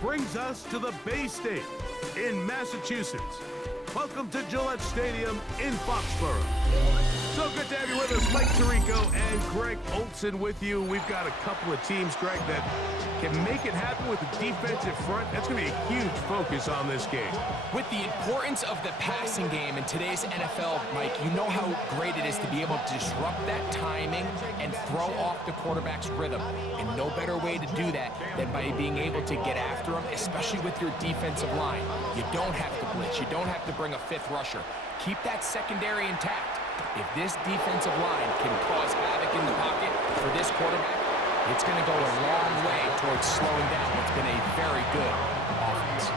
brings us to the Bay State in Massachusetts. Welcome to Gillette Stadium in Foxborough. So good to have you with us. Mike Tirico and Greg Olson with you. We've got a couple of teams, Greg, that can make it happen with the defensive front. That's going to be a huge focus on this game. With the importance of the passing game in today's NFL, Mike, you know how great it is to be able to disrupt that timing and throw off the quarterback's rhythm. And no better way to do that than by being able to get after him, especially with your defensive line. You don't have to blitz. You don't have to bring a fifth rusher. Keep that secondary intact. If this defensive line can cause havoc in the pocket for this quarterback, it's going to go a long way towards slowing down what's been a very good offense.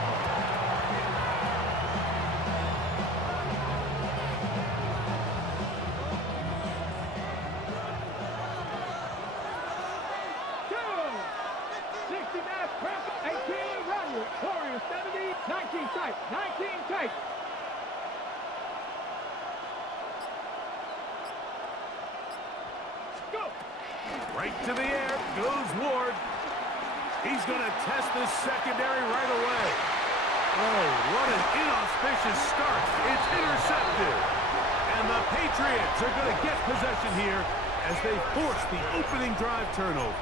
Right to the air goes Ward. He's going to test this secondary right away. Oh, what an inauspicious start. It's intercepted. And the Patriots are going to get possession here as they force the opening drive turnover.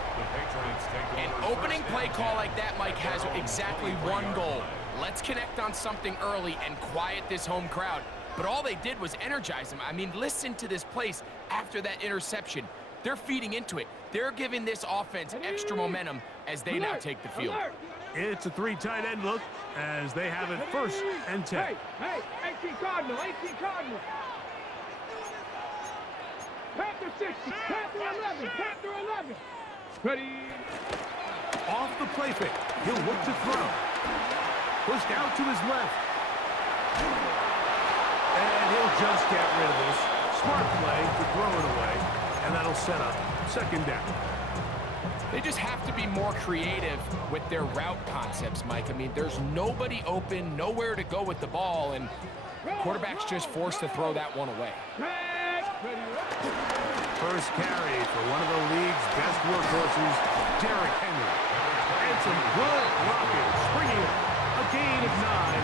An opening play call like that, Mike, has exactly one goal. Let's connect on something early and quiet this home crowd. But all they did was energize them. I mean, listen to this place after that interception. They're feeding into it. They're giving this offense extra momentum as they now take the field. It's a three tight end look as they have it first and 10. Hey, 18 Cardinal, 18 Cardinal. Panther 60, Panther 11, Panther 11. Ready. Off the play fake. He'll look to throw. Pushed out to his left. And he'll just get rid of this. Smart play to throw it away. And that'll set up second down. They just have to be more creative with their route concepts, Mike. I mean, there's nobody open, nowhere to go with the ball, and quarterback's just forced to throw that one away. First carry for one of the league's best workhorses, Derrick Henry. And some good blocking, springing a gain of 9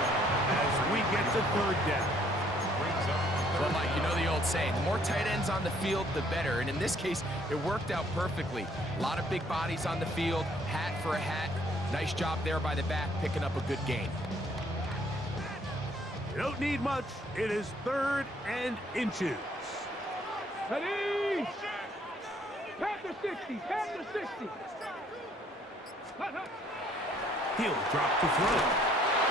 as we get to third down. Well, Mike, you know the old saying, the more tight ends on the field, the better. And in this case, it worked out perfectly. A lot of big bodies on the field, hat for a hat. Nice job there by the back, picking up a good gain. You don't need much. It is third and inches. Ready. Panther 60, Panther 60. He'll drop to throw.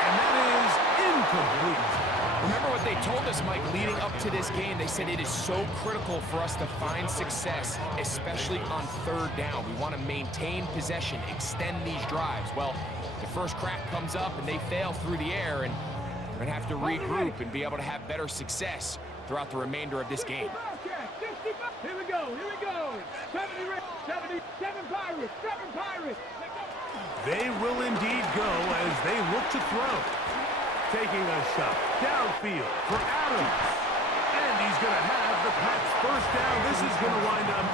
And that is incomplete. Remember what they told us, Mike, leading up to this game. They said it is so critical for us to find success, especially on third down. We want to maintain possession, extend these drives. Well, the first crack comes up and they fail through the air, and we're going to have to regroup and be able to have better success throughout the remainder of this game. Here we go, here we go. 70, 7 Pirates, 7 Pirates. They will indeed go as they look to throw. Taking a shot downfield for Adams. And he's going to have the Pats first down. This is going to wind up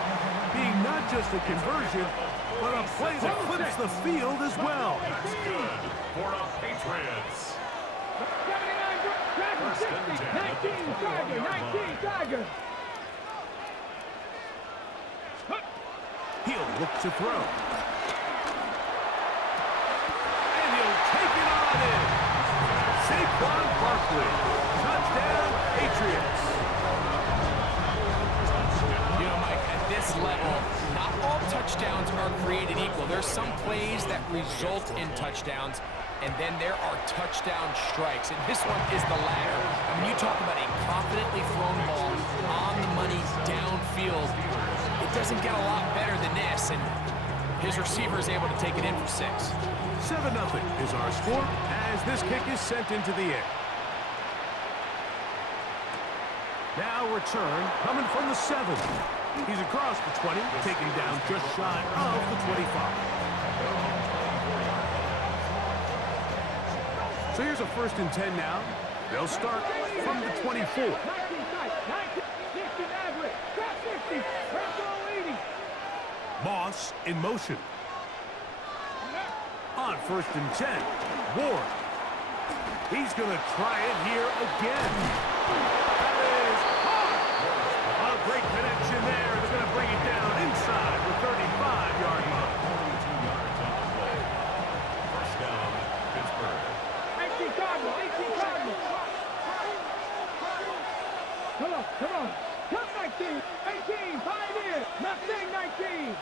being not just a conversion, but a play that flips the field as well. That's good for the Patriots. 19 Tiger. He'll look to throw. And he'll take it on in. Saquon Barkley. Touchdown, Patriots. You know, Mike, at this level, not all touchdowns are created equal. There's some plays that result in touchdowns, and then there are touchdown strikes. And this one is the latter. I mean, you talk about a confidently thrown ball on the money downfield. It doesn't get a lot better than this, and his receiver is able to take it in for 6. 7-0 is our score as this kick is sent into the air. Now return coming from the 7. He's across the 20, taking down just shy of the 25. So here's a 1st and 10 now. They'll start from the 24. Moss in motion. On 1st and 10, Ward. He's going to try it here again. That is hard. A great connection there. They're going to bring it down inside the 35-yard line. 42 yards on the play. First down, Pittsburgh. 18 Cardinals, 18 Cardinals. Come on, come on. Come 19, 18, 5 in. Nothing, 19.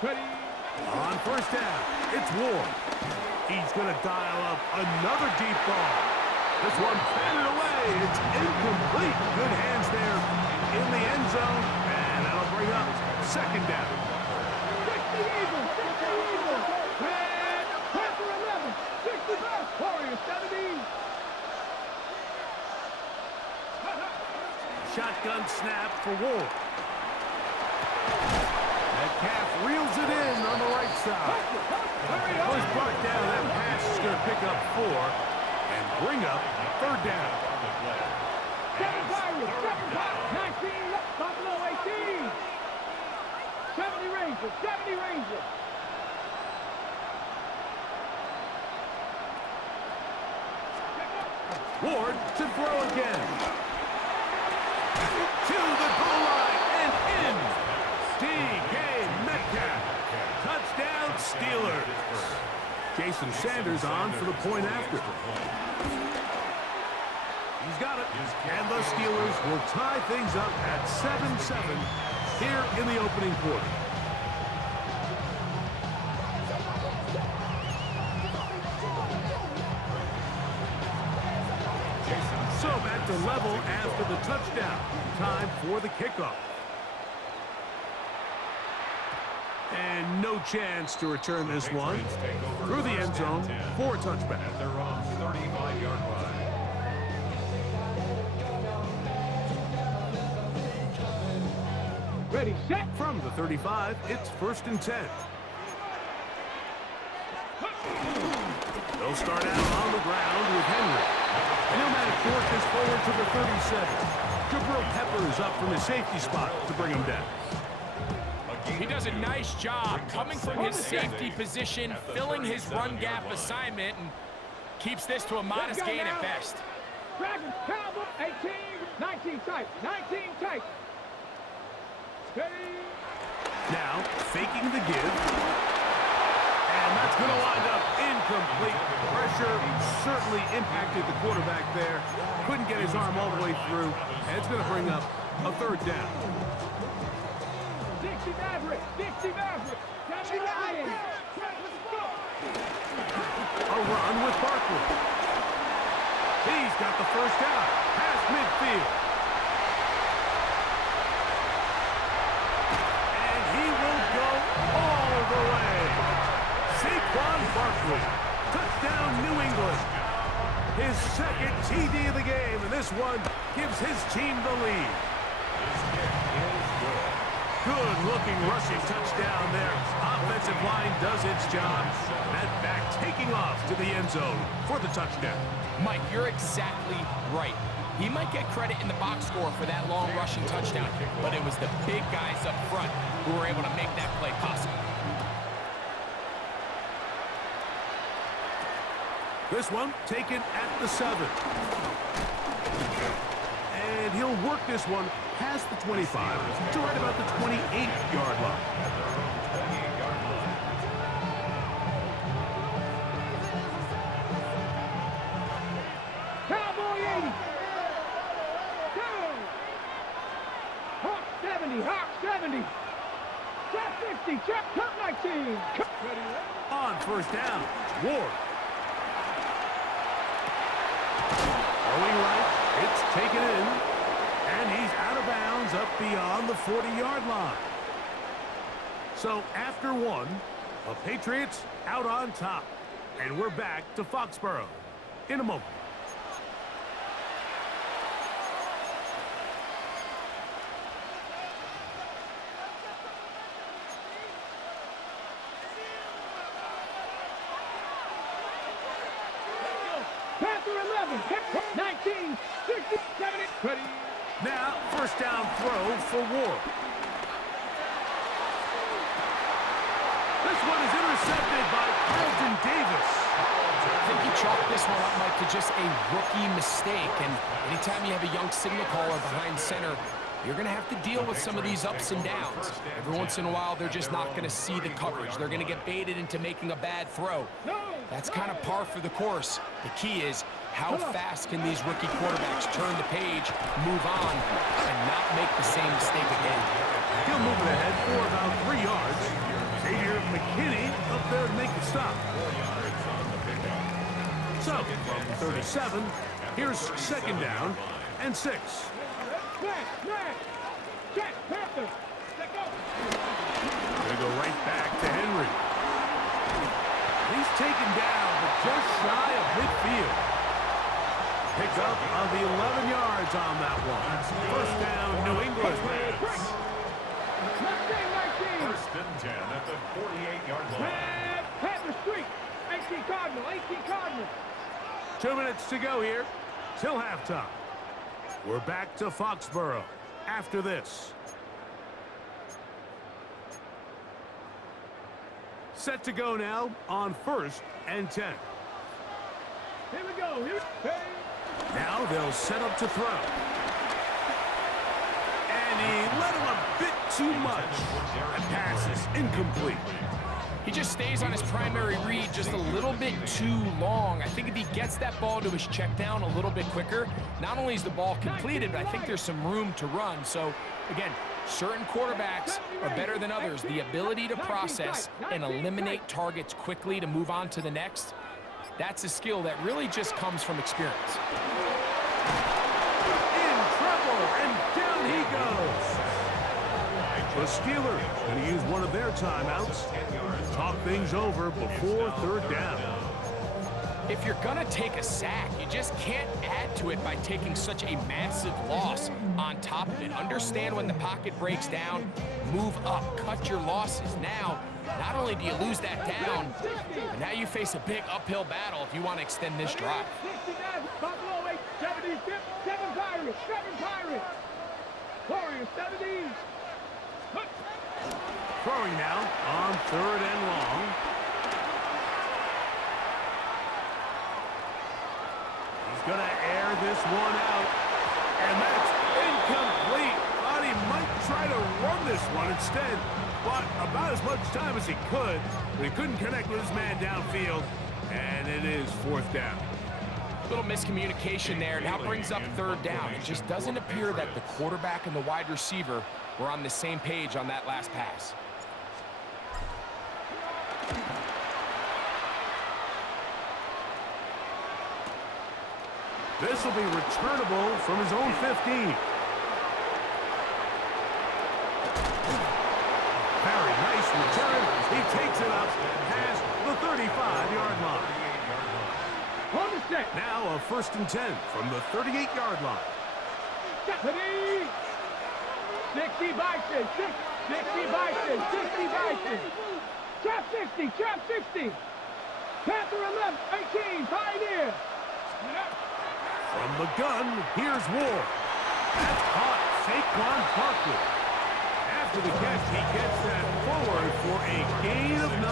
Ready. On 1st down, it's Ward. He's going to dial up another deep ball. This one batted away. It's incomplete. Good hands there in the end zone. And that'll bring up 2nd down. 60 Eagles, 60 Eagles. And Panther 11, 61, Warriors 17. Shotgun snap for Ward. Metcalf reels it in on the right side. First brought down, that pass is going to pick up 4 and bring up 3rd down. 7 Pirates, 7 Pirates, 19, Buffalo 18. 70 Rangers, 70 Rangers. Ward to throw again. To the goal line and in. DK Metcalf. Touchdown Steelers. Jason Sanders on for the point after. He's got it. And the Steelers will tie things up at 7-7 here in the opening quarter. So back to level after the touchdown. Time for the kickoff. And no chance to return this one through the end zone for a touchback. At their own 35-yard line. Ready, set. From the 35, it's 1st and 10. They'll start out on the ground with Henry. And he'll manage to work this forward to the 37. Jabril Peppers up from his safety spot to bring him down. He does a nice job coming from his safety position, filling his run gap assignment, and keeps this to a modest gain at best. Dragons, Cowboys, 18, 19 tight, 19 tight. Ready. Now, faking the give. And that's going to wind up incomplete. Pressure certainly impacted the quarterback there. Couldn't get his arm all the way through. And it's going to bring up a 3rd down. Dixie Maverick, Dixie Maverick. 70 Lions. A run with Barkley. He's got the 1st down. Past midfield. And he will go all the way. Saquon Barkley. Touchdown, New England. His 2nd TD of the game, and this one gives his team the lead. Good-looking rushing touchdown there. Offensive line does its job. That back taking off to the end zone for the touchdown. Mike, you're exactly right. He might get credit in the box score for that long rushing touchdown, but it was the big guys up front who were able to make that play possible. This one taken at the 7. And he'll work this one past the 25 to right about the 28-yard line. Cowboy 80. Go. Hawk 70, Hawk 70. Check 50, check, cut 19. On 1st down, Ward. Throwing right, it's taken in, and he's out of bounds up beyond the 40-yard line. So after one, the Patriots out on top, and we're back to Foxborough in a moment. Panther 11, 19, 60, 70. Ready. Now, 1st down throw for Ward. Intercepted by Carlton Davis. I think you chalk this one up, Mike, to just a rookie mistake. And anytime you have a young signal caller behind center, you're going to have to deal with some of these ups and downs. Every once in a while, they're just not going to see the coverage. They're going to get baited into making a bad throw. That's kind of par for the course. The key is how fast can these rookie quarterbacks turn the page, move on, and not make the same mistake again. He'll move it ahead for about 3 yards. Xavier McKinney up there to make the stop. So, from 37, here's 2nd down and 6. Check, Panther. Let go. Gonna go right back to Henry. He's taken down, but just shy of midfield. Pick up of the 11 yards on that one. 1st down, New England. First and 10 at the 48-yard line. Panther streak. 18 Cardinal, 18 Cardinal. 2 minutes to go here till halftime. We're back to Foxborough after this. Set to go now on 1st and 10. Here we go. Now they'll set up to throw. And he let him a bit too much. That pass is incomplete. He just stays on his primary read just a little bit too long. I think if he gets that ball to his check down a little bit quicker, not only is the ball completed, but I think there's some room to run. So, again, certain quarterbacks are better than others. The ability to process and eliminate targets quickly to move on to the next, that's a skill that really just comes from experience. In trouble, and down he goes. The Steelers going to use one of their timeouts. Talk things over before 3rd down. If you're going to take a sack, you just can't add to it by taking such a massive loss on top of it. Understand when the pocket breaks down, move up, cut your losses. Now, not only do you lose that down, but now you face a big uphill battle if you want to extend this drive. 69, Buffalo 8, 70, 7 Pirates, 7 Pirates. Warriors, 70. Throwing now on 3rd and long. He's going to air this one out. And that's incomplete. Thought he might try to run this one instead. But about as much time as he could. But he couldn't connect with his man downfield. And it is 4th down. Little miscommunication there. Now brings up 3rd down. It just doesn't appear that the quarterback and the wide receiver were on the same page on that last pass. This will be returnable from his own 15. Very nice return. He takes it up past the 35-yard line. Now a 1st and 10 from the 38-yard line. 60 Bison, 60 Bison, 60 Bison. Trap 60, trap 60. Panther 11, 18, Pioneer. From the gun, here's Ward. That's caught Saquon Barkley. After the catch, he gets that forward for a gain of 9.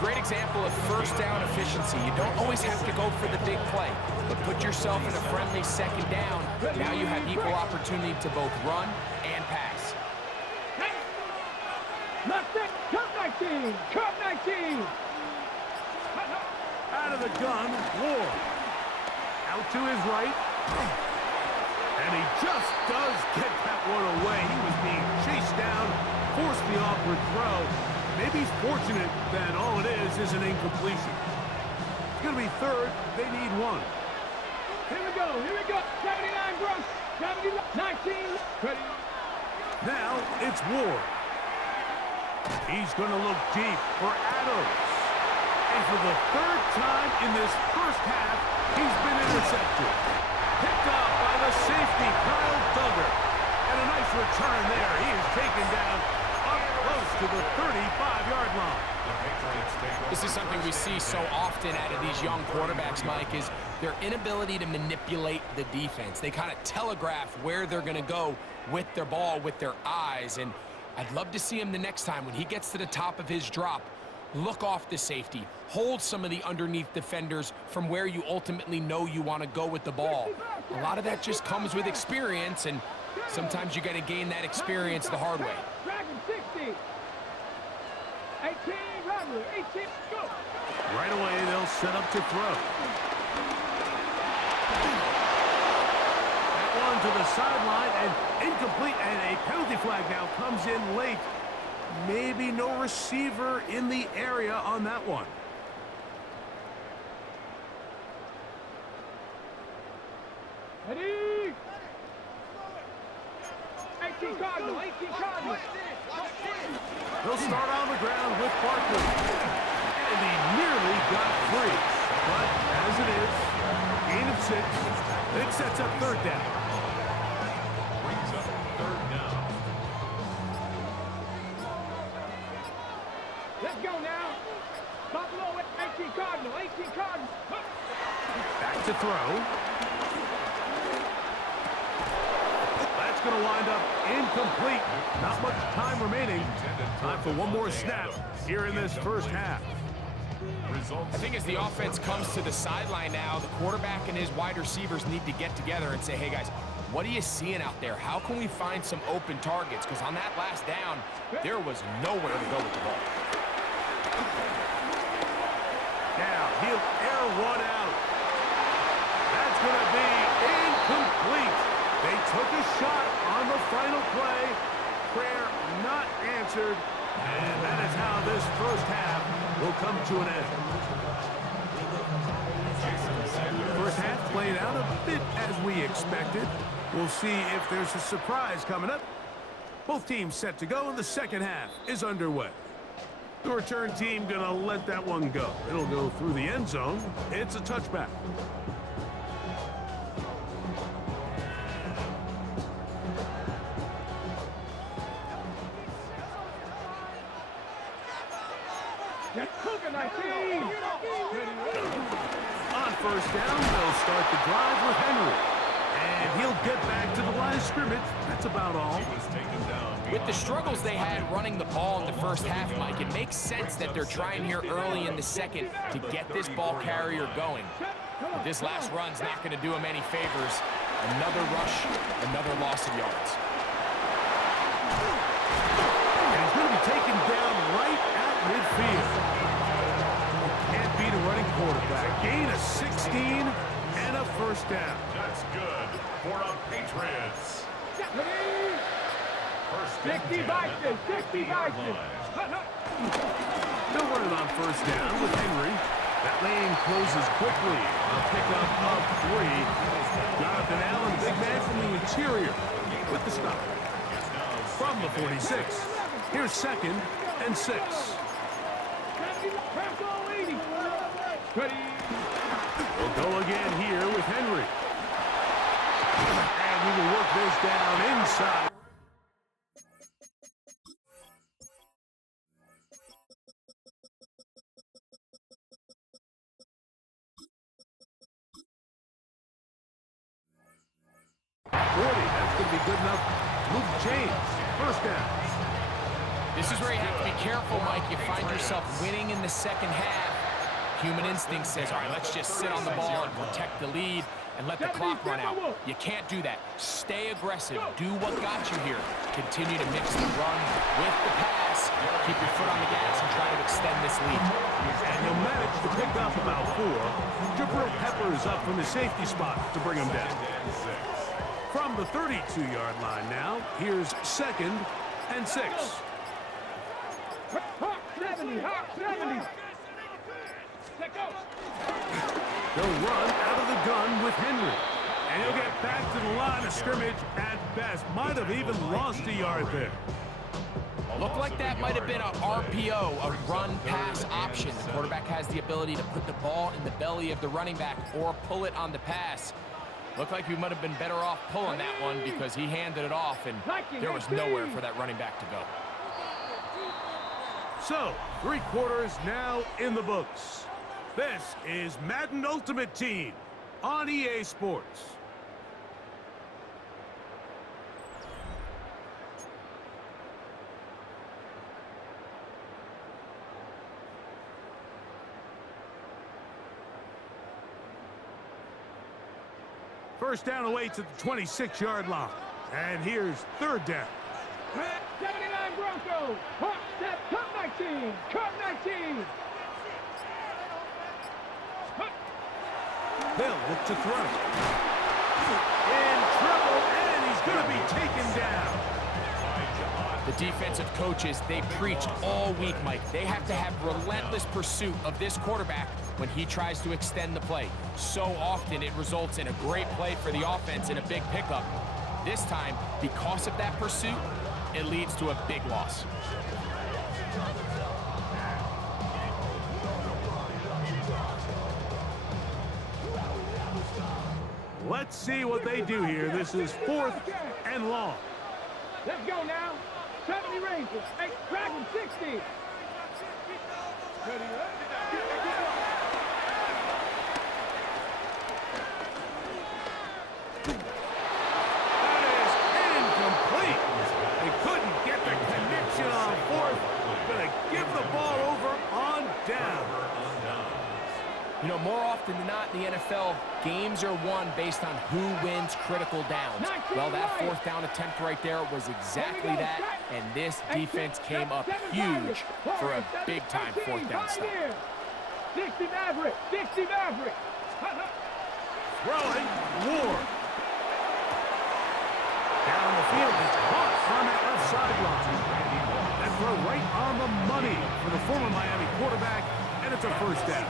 Great example of 1st down efficiency. You don't always have to go for the big play, but put yourself in a friendly 2nd down. Now you have equal opportunity to both run and pass. Cup 19, Cup 19. Out of the gun, Ward. Out to his right. And he just does get that one away. He was being chased down, forced the awkward throw. Maybe he's fortunate that all it is an incompletion. It's going to be 3rd. They need 1. Here we go, here we go. 79 Gross, 70, 19. Ready. Now it's Ward. He's going to look deep for Adams. And for the 3rd time in this 1st half, he's been intercepted. Picked up by the safety, Kyle Duggar. And a nice return there. He is taken down up close to the 35-yard line. This is something we see so often out of these young quarterbacks, Mike, is their inability to manipulate the defense. They kind of telegraph where they're going to go with their ball, with their eyes. And I'd love to see him the next time when he gets to the top of his drop. Look off the safety. Hold some of the underneath defenders from where you ultimately know you want to go with the ball. A lot of that just comes with experience, and sometimes you got to gain that experience the hard way. Dragon 60. 18, Rattler, 18, go. Right away, they'll set up to throw. That one to the sideline and incomplete, and a penalty flag now comes in late. Maybe no receiver in the area on that one. Ready? 18 Cardinal, 18 Cardinal. They'll start on the ground with Barkley. And he nearly got free. But as it is, gain of 6, it sets up third down. Brings up third down. Let's go now. Buffalo with 18 Cardinal, 18 Cardinal. Back to throw. That's going to wind up incomplete. Not much time remaining. Time for one more snap here in this first half. I think as the offense comes to the sideline now, the quarterback and his wide receivers need to get together and say, hey guys, what are you seeing out there? How can we find some open targets? Because on that last down, there was nowhere to go with the ball. Now he'll air one out. That's going to be incomplete. They took a shot on the final play. Prayer not answered. And that is how this first half will come to an end. First half played out a bit as we expected. We'll see if there's a surprise coming up. Both teams set to go, and the second half is underway. The return team gonna let that one go. It'll go through the end zone. It's a touchback. On first down, they'll start the drive with Henry. And he'll get back to the line of scrimmage. That's about all. With the struggles they had running the ball in the first half, Mike, it makes sense that they're trying here early in the second to get this ball carrier going. But this last run's not going to do him any favors. Another rush, another loss of yards. And he's going to be taken down right at midfield. Can't beat a running quarterback. Gain of 16 and a first down. That's good for the Patriots. First 60 Vikings, 60 Vikings. They'll run it on first down with Henry. That lane closes quickly. A pickup of 3. Jonathan Allen, big man from the interior with the stop. From the 46. Here's second and 6. We'll go again here with Henry. And we will work this down inside. That's going to be good enough to move the chains. First down. This is where you have to be careful, Mike. You find yourself winning in the second half. Human instinct says, all right, let's just sit on the ball and protect the lead and let the clock run out. You can't do that. Stay aggressive. Do what got you here. Continue to mix the run with the pass. Keep your foot on the gas and try to extend this lead. And you'll manage to pick up about 4. Jabril Peppers up from the safety spot to bring him down. From the 32-yard line now, here's second and 6. Hawk 70, Hawk 70. They'll run out of the gun with Henry. And he'll get back to the line of scrimmage at best. Might have even lost a yard there. Looked like that might have been a RPO, a run-pass option. The quarterback has the ability to put the ball in the belly of the running back or pull it on the pass. Looked like he might have been better off pulling that one because he handed it off, and there was nowhere for that running back to go. So, 3 quarters now in the books. This is Madden Ultimate Team on EA Sports. First down awaits at the 26-yard line. And here's third down. 79 Broncos. Hot step, cut 19. Cut 19. They'll look to throw. In trouble, and he's going to be taken down. The defensive coaches, they preach all week, Mike. They have to have relentless pursuit of this quarterback when he tries to extend the play. So often it results in a great play for the offense and a big pickup. This time, because of that pursuit, it leads to a big loss. Let's see what they do here. This is 4th and long. Let's go now. 70 Rangers. Hey, Dragon 60. That is incomplete. They couldn't get the connection on 4th. Gonna give the ball over on down. You know, more often than not in the NFL, games are won based on who wins critical downs. Well, that 4th down attempt right there was exactly that, and this defense came up huge for a big-time 4th down stop. 60 Maverick, 60 Maverick. Throwing, Ward. Down the field, it's caught on that left sideline. That throw right on the money for the former Miami quarterback, and it's a first down.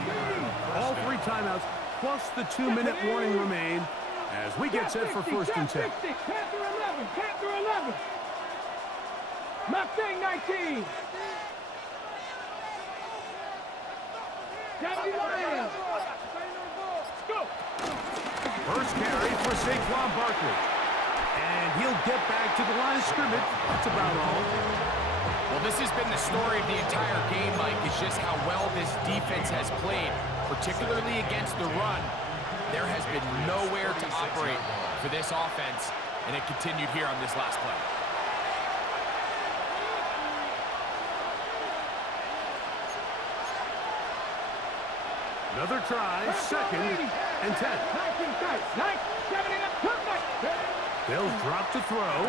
All 3 timeouts, plus the 2-minute warning remain as we get set for 1st and 10. Panther 11, Panther 11. Mustang 19. 70 Lions. Go. First carry for Saquon Barkley. And he'll get back to the line of scrimmage. That's about all. Well, this has been the story of the entire game, Mike. It's just how well this defense has played, particularly against the run. There has been nowhere to operate for this offense, and it continued here on this last play. Another try, 2nd and 10. They'll drop to throw.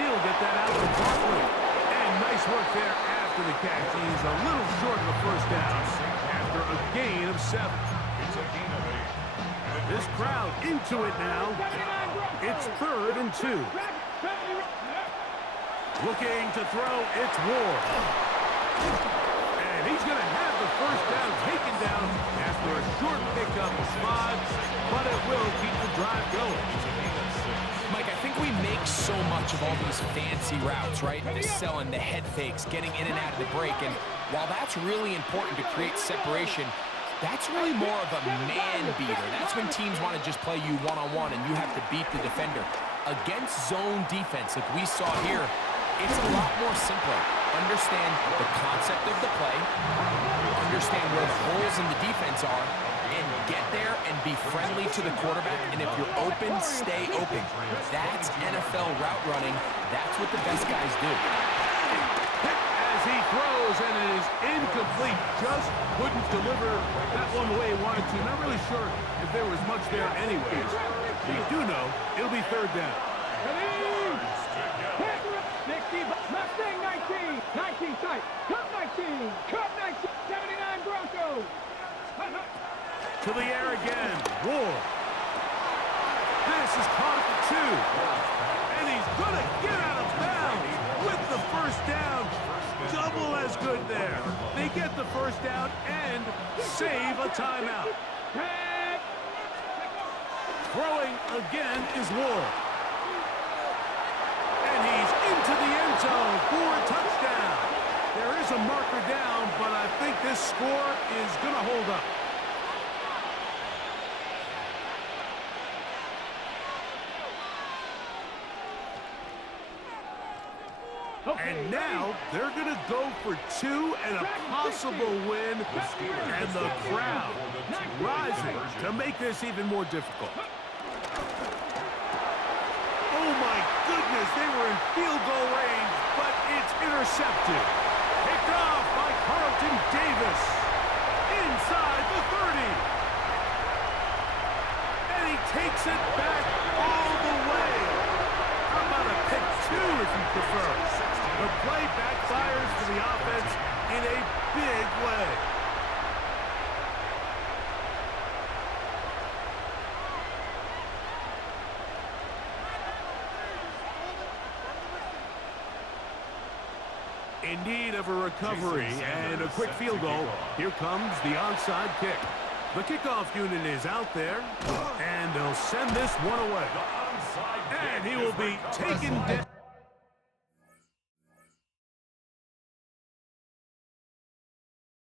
He'll get that out to Barkley. And nice work there after the catch. He's a little short of the first down after a gain of 7. This crowd into it now. It's 3rd and 2. Looking to throw, it's Ward. And he's going to have the first down taken down after a short pickup of 5, but it will keep the drive going. Mike, I think we make so much of all these fancy routes, right? The selling, the head fakes, getting in and out of the break. And while that's really important to create separation, that's really more of a man beater. That's when teams want to just play you one-on-one and you have to beat the defender. Against zone defense, like we saw here, it's a lot more simpler. Understand the concept of the play, understand where the holes in the defense are, and get there and be friendly to the quarterback. And if you're open, stay open. That's NFL route running. That's what the best guys do. As he throws, and it is incomplete. Just couldn't deliver that one the way he wanted to. Not really sure if there was much there anyways. We do know it'll be 3rd down. 60, Mustang 19. 19 tight. Cut 19. Cut 19. 79 Broncos. To the air again. Ward. This is caught at the 2. And he's going to get out of bounds with the first down. Double as good there. They get the first down and save a timeout. Throwing again is Ward. And he's into the end zone for a touchdown. There is a marker down, but I think this score is going to hold up. And now they're going to go for 2 and a possible win. And the crowd rising to make this even more difficult. Oh my goodness, they were in field goal range, but it's intercepted. Picked off by Carlton Davis. Inside the 30. And he takes it back you prefer. The play backfires for the offense in a big way. In need of a recovery and a quick field goal, here comes the onside kick. The kickoff unit is out there, and they'll send this one away. And he will be taken down.